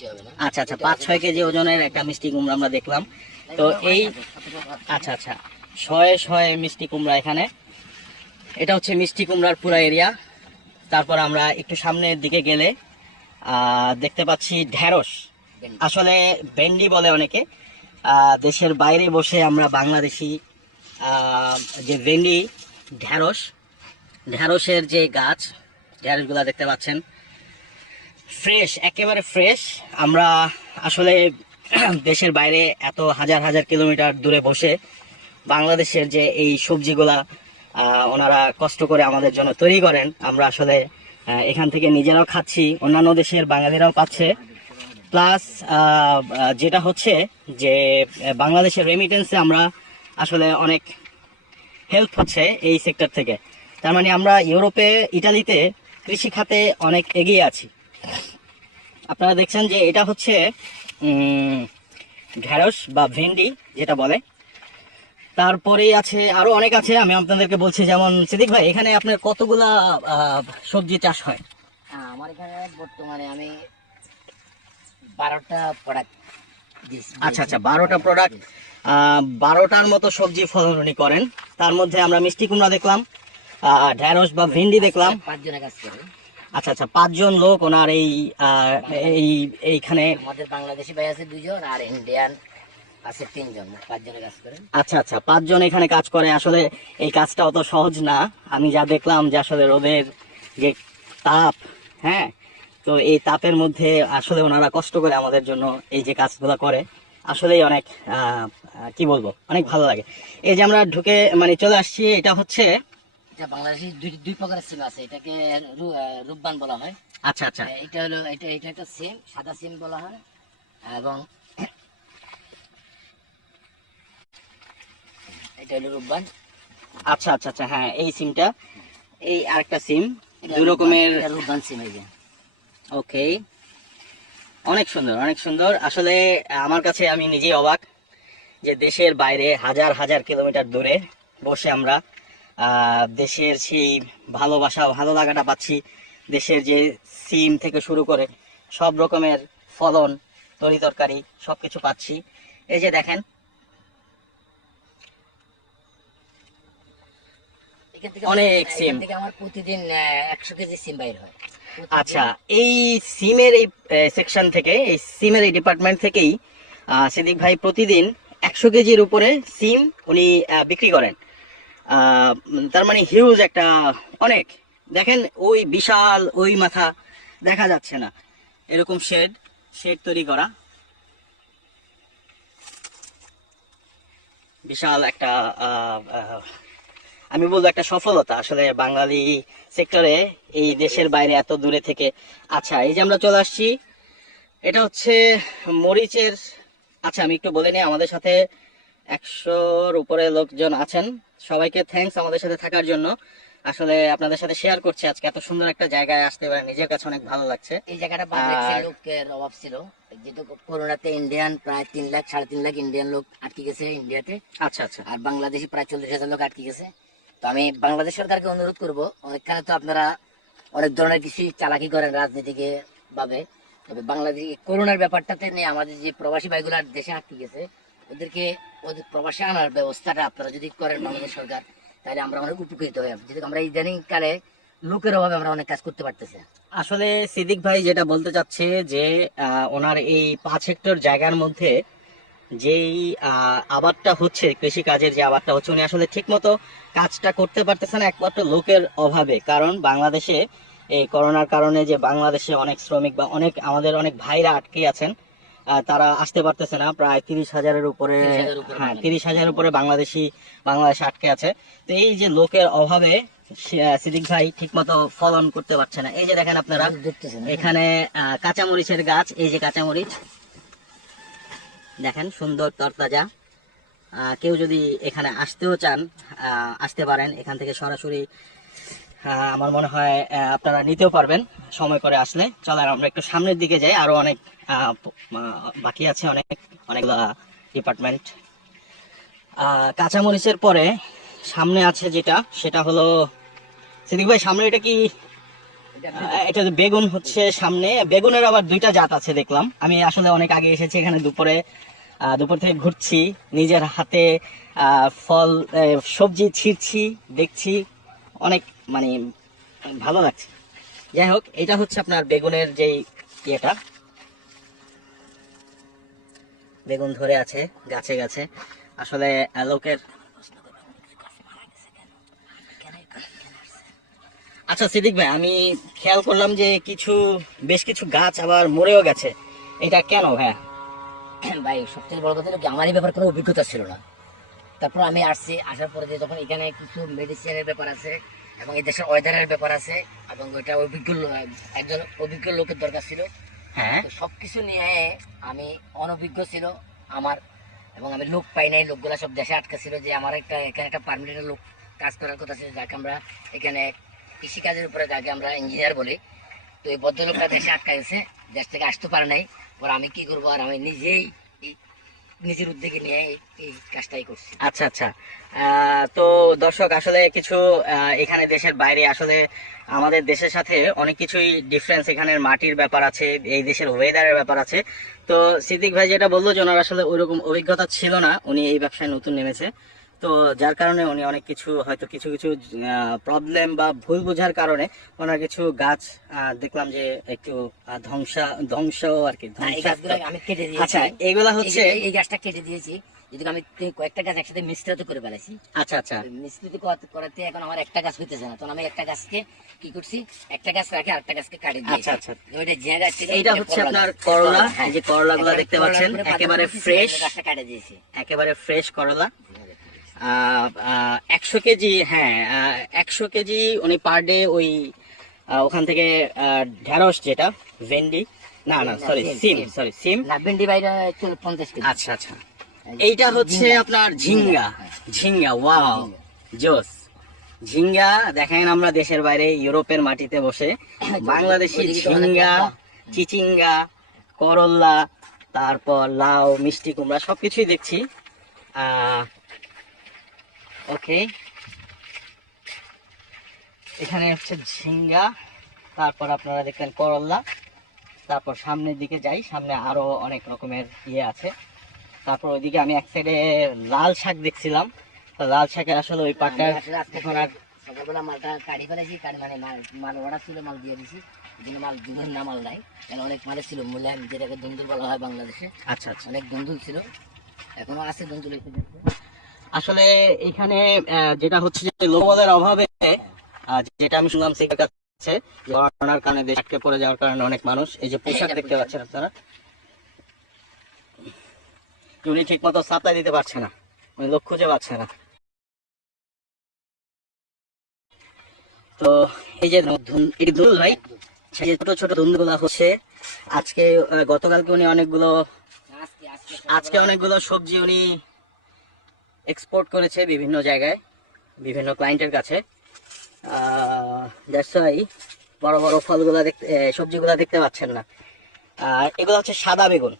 বেশি হবে না। আচ্ছা আচ্ছা, 5-6 কেজি ওজনের একটা মিষ্টি কুমড়া আমরা দেখলাম। তো এই আচ্ছা আচ্ছা, শয়ে শয়ে মিষ্টি কুমড়া এখানে। এটা হচ্ছে মিষ্টি কুমড়ার পুরো এরিয়া। তারপর আমরা একটু সামনের দিকে গেলে দেখতে পাচ্ছি ঢেঁড়স, আসলে ভেন্ডি বলে অনেকে। দেশের বাইরে বসে আমরা বাংলাদেশি যে ভেন্ডি, ঢেঁড়সের যে গাছ, ঢেঁড়সগুলা দেখতে পাচ্ছেন ফ্রেশ, একেবারে ফ্রেশ। আমরা আসলে দেশের বাইরে এত হাজার হাজার কিলোমিটার দূরে বসে বাংলাদেশের যে এই সবজিগুলা ওনারা কষ্ট করে আমাদের জন্য তৈরি করেন, আমরা আসলে এখান থেকে নিজেরাও খাচ্ছি, অন্যান্য দেশের বাঙালিরাও পাচ্ছে। প্লাস যেটা হচ্ছে যে বাংলাদেশের রেমিটেন্সে আমরা আসলে অনেক হেল্প হচ্ছে এই সেক্টর থেকে। তার মানে আমরা ইউরোপে, ইটালিতে কৃষি খাতে অনেক এগিয়ে আছি। আপনারা দেখছেন যে এটা হচ্ছে ঢেঁড়স বা ভেন্ডি যেটা বলে। তারপরেই আছে আরো অনেক আছে, আমি আপনাদেরকে বলছি। যেমন সিদ্দিক ভাই, এখানে আপনার কতগুলা সবজি চাষ হয়? আমার এখানে বর্তমানে আমি 12টা প্রোডাক্ট। আচ্ছা আচ্ছা, 12টা প্রোডাক্ট, 12টার মতো সবজি ফলন করেন। তার মধ্যে আমরা মিষ্টি কুমড়া দেখলাম, ঢেঁড়স বা ভেন্ডি দেখলাম। 5 জনের কাজ করে। আচ্ছা আচ্ছা, 5 জন লোক ওনার এইখানে। আমাদের বাংলাদেশি ভাই আছে 2 জন, আর ইন্ডিয়ান আছে 3 জন, 5 জনের কাজ করে। আচ্ছা আচ্ছা, 5 জন এখানে কাজ করে। আসলে এই কাজটা অত সহজ না। আমি যা দেখলাম যে আসলে রোদের যে তাপ, হ্যাঁ, তো এই তাপের মধ্যে আসলে ওনারা কষ্ট করে আমাদের জন্য এই যে কাজগুলো করে, আসলেই অনেক কি বলবো, অনেক ভালো লাগে। এই যে আমরা ঢুকে মানে চলে আসছি, এটা হচ্ছে বাংলাদেশি দুই প্রকারের সিম আছে, এটাকে রূপবান বলা হয়। আচ্ছা আচ্ছা, এটা হলো এটা একটা সিম, সাদা সিম বলা হয়, এবং এটা হলো রূপবান। আচ্ছা আচ্ছা আচ্ছা, হ্যাঁ, এই সিমটা, এই আরেকটা সিম, দুই রকমের রূপবান সিম। এই যে ওকে, অনেক সুন্দর, অনেক সুন্দর। আসলে আমার কাছে, আমি নিজেই অবাক যে দেশের বাইরে হাজার হাজার কিলোমিটার দূরে বসে আমরা দেশের সেই ভালোবাসা, ভালো লাগাটা পাচ্ছি। দেশের যে সিম থেকে শুরু করে সব রকমের ফলন, তরি তরকারি সবকিছু পাচ্ছি। এই যে দেখেন, অনেক সিম। আমার প্রতিদিন 100 কেজি সিম বাইর হয়। আচ্ছা, এই সিমের এই সেকশন থেকে, এই সিমের এই ডিপার্টমেন্ট থেকেই সিদ্দিক ভাই প্রতিদিন 100 কেজির উপরে সিম উনি বিক্রি করেন। তার মানে হিউজ একটা, অনেক। দেখেন ওই বিশাল, ওই মাথা দেখা যাচ্ছে না, এরকম শেড তৈরি করা, বিশাল একটা আমি বলবো একটা সফলতা আসলে বাঙালি সেক্টরে, এই দেশের বাইরে এত দূরে থেকে। আচ্ছা, এই যে আমরা চলে আসছি, এটা হচ্ছে মরিচের। আচ্ছা, আমি একটু বলে নিই, আমাদের সাথে 100-র উপরে লোকজন আছেন। সবাইকে থ্যাঙ্কস আমাদের সাথে থাকার জন্য। আসলে আপনাদের সাথে শেয়ার করছি আজকে, এত সুন্দর একটা জায়গায় আসতে পারে নিজের কাছে অনেক ভালো লাগছে। এই জায়গাটা লোকের অভাব ছিল, যেহেতু করোনাতে ইন্ডিয়ান প্রায় 3 লাখ 3.5 লাখ ইন্ডিয়ান লোক আটকে গেছে ইন্ডিয়াতে। আচ্ছা আচ্ছা, আর বাংলাদেশি প্রায় 40,000 লোক আটকে গেছে। তো আমি বাংলাদেশ সরকারকে অনুরোধ করবো, অনেকখানে তো আপনারা অনেক ধরনের কিছু চালাকি করেন রাজনীতিকে ভাবে, তবে বাংলাদেশ করোনার ব্যাপারটাতে নিয়ে আমাদের যে প্রবাসী ভাইগুলা দেশে আটকে গেছে, ওদের প্রবাসে আনার ব্যবস্থাটা আপনারা যদি করেন বাংলাদেশ সরকার, তাহলে আমরা অনেক উপকৃত হই। যেহেতু আমরা ইদানিং কালে লোকের অভাবে আমরা অনেক কাজ করতে পারতেছি। আসলে সিদ্দিক ভাই যেটা বলতে চাচ্ছে যে ওনার এই 5 হেক্টর জায়গার মধ্যে যেই আবাদটা হচ্ছে, কৃষি কাজের যে আবাদটা হচ্ছে, উনি আসলে ঠিক মতো কাজটা করতে পারতেছেন একমাত্র লোকের অভাবে। কারণ বাংলাদেশে এই করোনার কারণে যে বাংলাদেশে অনেক শ্রমিক বা আমাদের অনেক ভাইরা আটকে আছেন, তারা আসতে পারতেছে না। প্রায় 30,000-এর উপরে, হ্যাঁ, 30,000-এর উপরে বাংলাদেশে আটকে আছে। তো এই যে লোকের অভাবে সিদ্দিক ভাই ঠিক মতো ফলন করতে পারছে না। এই যে দেখেন আপনারা এখানে কাঁচামরিচের গাছ, এই যে কাঁচামরিচ দেখেন, সুন্দর তরতাজা। কেউ যদি এখানে আসতেও চান, আসতে পারেন এখান থেকে সরাসরি। আমার মনে হয় আপনারা নিতেও পারবেন সময় করে আসলে। চলেন আমরা একটু সামনের দিকে যাই, আরো অনেক বাকি আছে, অনেকগুলো ডিপার্টমেন্ট। কাঁচামরিচের পরে সামনে আছে যেটা, সেটা হলো সিদ্দিক ভাই, সামনে এটা কি? এটা যে বেগুন হচ্ছে সামনে, বেগুনের আবার দুইটা জাত আছে দেখলাম। আমি আসলে অনেক আগে এসেছি এখানে, দুপুর থেকে ঘুরছি, নিজের হাতে ফল সবজি ছিঁড়ছি, দেখছি, অনেক মানে ভালো লাগছে। যাই হোক, এটা হচ্ছে আপনার বেগুনের যেই ইয়েটা, বেগুন ধরে আছে গাছে গাছে। আসলে লোকের, আচ্ছা সিদ্দিক ভাই, আমি খেয়াল করলাম যে বেশ কিছু গাছ আবার মরেও গেছে, এটা কেন ভাইয়া? ভাই সবচেয়ে বড় কথা হলো কি, আমার এই ব্যাপারে কোনো অভিজ্ঞতা ছিল না। তারপর আমি আসছি, আসার পরে যে যখন এখানে কিছু মেডিসিনের ব্যাপার আছে এবং এই দেশের ওয়েদারের ব্যাপার আছে এবং ওইটা একজন অভিজ্ঞ লোকের দরকার ছিল। হ্যাঁ, তো সবকিছু নিয়ে আমি অনভিজ্ঞ ছিল আমার, এবং আমি লোক পাই নাই, লোকগুলা সব দেশে আটকা ছিল। যে আমার এখানে একটা পার্মানেন্ট লোক কাজ করার কথা ছিল, যাকে আমরা এখানে কৃষিকাজের উপরে যাকে আমরা ইঞ্জিনিয়ার বলি। তো এই ভদ্রলোকটা দেশে আটকা গেছে, দেশ থেকে আসতে পারে নাই। ওরা আমি কি করবো, আর আমি নিজের উদ্যোগে নিয়ে এই কাজটাই করছি। আচ্ছা আচ্ছা। তো দর্শক, আসলে কিছু এখানে দেশের বাইরে আসলে আমাদের দেশের সাথে অনেক কিছুই ডিফারেন্স, এখানের মাটির ব্যাপার আছে, এই দেশের ওয়েদারের ব্যাপার আছে। তো সিদ্দিক ভাই যেটা বললো যে ওনার আসলে ওইরকম অভিজ্ঞতা ছিল না, উনি এই ব্যবসায় নতুন নেমেছে, তো যার কারণে উনি অনেক কিছু হয়তো কিছু প্রবলেম বা ভুল বোঝার কারণে ওনার কিছু গাছ দেখলাম যে একটু ধ্বংস আর কি। এই গাছগুলো আমি কেটে দিয়েছি। আচ্ছা, এগুলা হচ্ছে, এই গাছটা কেটে দিয়েছি, যদি আমি কয়েকটা গাছ একসাথে মিশ্রিত করে ফেলেছি। আচ্ছা আচ্ছা, মিশ্রিত করাতে এখন আমার একটা গাছ হইতেছে না, তখন আমি একটা গাছকে কি করছি, একটা গাছ রাখি আরেকটা গাছকে কাটে দিয়েছি। আচ্ছা আচ্ছা, ওইটা যে গাছ ছিল, এইটা হচ্ছে আপনার করলা। এই যে করলাগুলো দেখতে পাচ্ছেন, একেবারে ফ্রেশ, গাছটা কাটে দিয়েছি, একেবারে ফ্রেশ করলা। 100 কেজি, হ্যাঁ 100 কেজি উনি পার ডে ওই ওখান থেকে ঢেঁড়স, যেটা ভেন্ডি, না সিম না ভেন্ডি বাইরে 50 কেজি। আচ্ছা আচ্ছা, এইটা হচ্ছে আপনার ঝিঙ্গা। ওয়াও, জোস ঝিঙ্গা। দেখেন, আমরা দেশের বাইরে ইউরোপের মাটিতে বসে বাংলাদেশি ঝিঙ্গা, চিচিঙ্গা, করল্লা, তারপর লাউ, মিষ্টি কুমড়া সবকিছুই দেখছি। ওকে, এখানে হচ্ছে ঝিঙ্গা, তারপর আপনারা দেখলেন করল্লা, তারপর সামনের দিকে যাই, সামনে আরো অনেক রকমের ইয়ে আছে। তারপর ওইদিকে আমি এক সাইডে লাল শাক দেখছিলাম, তো লাল শাকের আসলে ওই পাটটা এখন আর, সকালবেলা মালটা কাটি ফেলেছি, মানে মাল অর্ডার ছিল, মাল দিয়ে দিছি, মাল দুধের না মাল নাই, কারণ অনেক মাল ছিল মূল্যায়ন, যেটাকে দুন্দুল বলা হয় বাংলাদেশে। আচ্ছা আচ্ছা, অনেক দুন্দুল ছিল, এখনো আছে দুন্দুল। আসলে এখানে যেটা হচ্ছে যে লোকবলের অভাবে, যেটা আমি শুনলাম সেই কাছে করোনার কারণে দেশ আটকে পড়ে যাওয়ার কারণে অনেক মানুষ, এই যে পোশাক দেখতে পাচ্ছেন আপনারা, উনি ঠিক মতো সাপ্লাই দিতে পারছে না, উনি লোক খুঁজে পাচ্ছে না। তো এই যে ধুল ভাই, সেই ছোট ছোট ধুন্দুগুলো হচ্ছে আজকে, গতকালকে উনি আজকে অনেকগুলো সবজি উনি এক্সপোর্ট করেছে বিভিন্ন জায়গায়, বিভিন্ন ক্লায়েন্টের কাছে। দ্যাটস ওয়াই বড় বড় ফলগুলো সবজিগুলো দেখতে পাচ্ছেন না। আর এগুলো হচ্ছে সাদা বেগুন,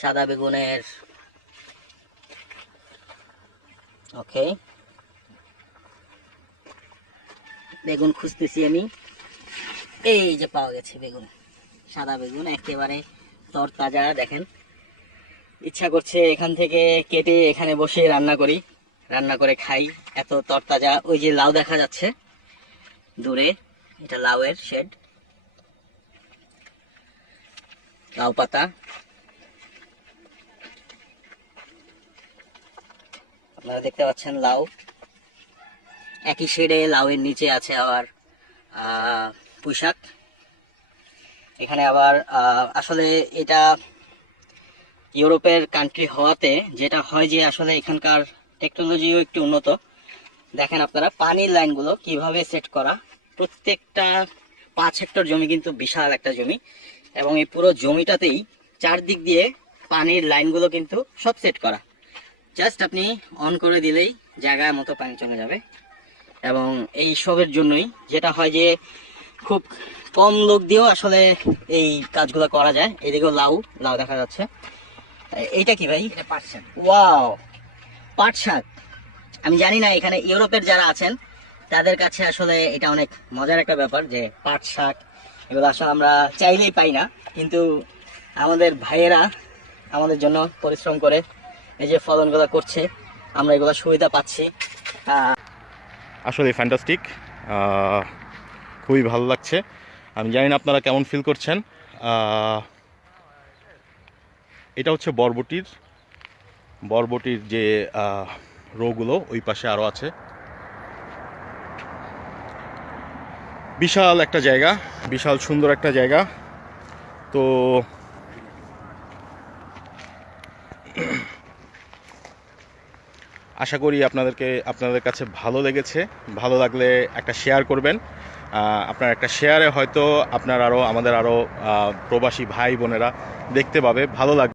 সাদা বেগুনের, ওকে, বেগুন খুঁজতেছি আমি, এই যে পাওয়া গেছে বেগুন, সাদা বেগুন একেবারে তরতাজা। দেখেন, ইচ্ছা করছে এখান থেকে কেটে এখানে বসে রান্না করে খাই, এত তরতাজা। ওই যে লাউ দেখা যাচ্ছে দূরে, এটা লাউয়ের শেড, লাউ পাতা, আপনারা দেখতে পাচ্ছেন লাউ, একই শেডে লাউয়ের নিচে আছে আবার পুঁইশাক। এখানে আবার আসলে এটা ইউরোপের কান্ট্রি হওয়াতে যেটা হয় যে আসলে এখানকার টেকনোলজিও একটু উন্নত। দেখেন আপনারা পানির লাইনগুলো কিভাবে সেট করা, প্রত্যেকটা 5 হেক্টর জমি কিন্তু বিশাল একটা জমি, এবং এই পুরো জমিটাতেই চারদিক দিয়ে পানির লাইনগুলো কিন্তু সব সেট করা। জাস্ট আপনি অন করে দিলেই জায়গায় মতো পানি চলে যাবে। এবং এই সবের জন্যই যেটা হয় যে খুব কম লোক দিয়েও আসলে এই কাজগুলো করা যায়। এদিকেও লাউ দেখা যাচ্ছে। এইটা কি ভাই? এটা পাট শাক। ওয়াও, পাট শাক। আমি জানি না এখানে ইউরোপের যারা আছেন তাদের কাছে আসলে এটা অনেক মজার একটা ব্যাপার যে পাট শাক এগুলো আসলে আমরা চাইলেই পাই না, কিন্তু আমাদের ভাইয়েরা আমাদের জন্য পরিশ্রম করে এই যে ফলনগুলো করছে, আমরা এগুলো সুবিধা পাচ্ছি। আসলে ফ্যান্টাস্টিক, খুবই ভালো লাগছে। আমি জানি না আপনারা কেমন ফিল করছেন। এটা হচ্ছে বরবটির যে রোগুলো ওই পাশে আরও আছে। বিশাল একটা জায়গা, বিশাল সুন্দর একটা জায়গা। তো আশা করি আপনাদের কাছে ভালো লেগেছে। ভালো লাগলে একটা শেয়ার করবেন। আপনার একটা শেয়ারে হয়তো আমাদের আরও প্রবাসী ভাই বোনেরা দেখতে পাবে, ভালো লাগবে।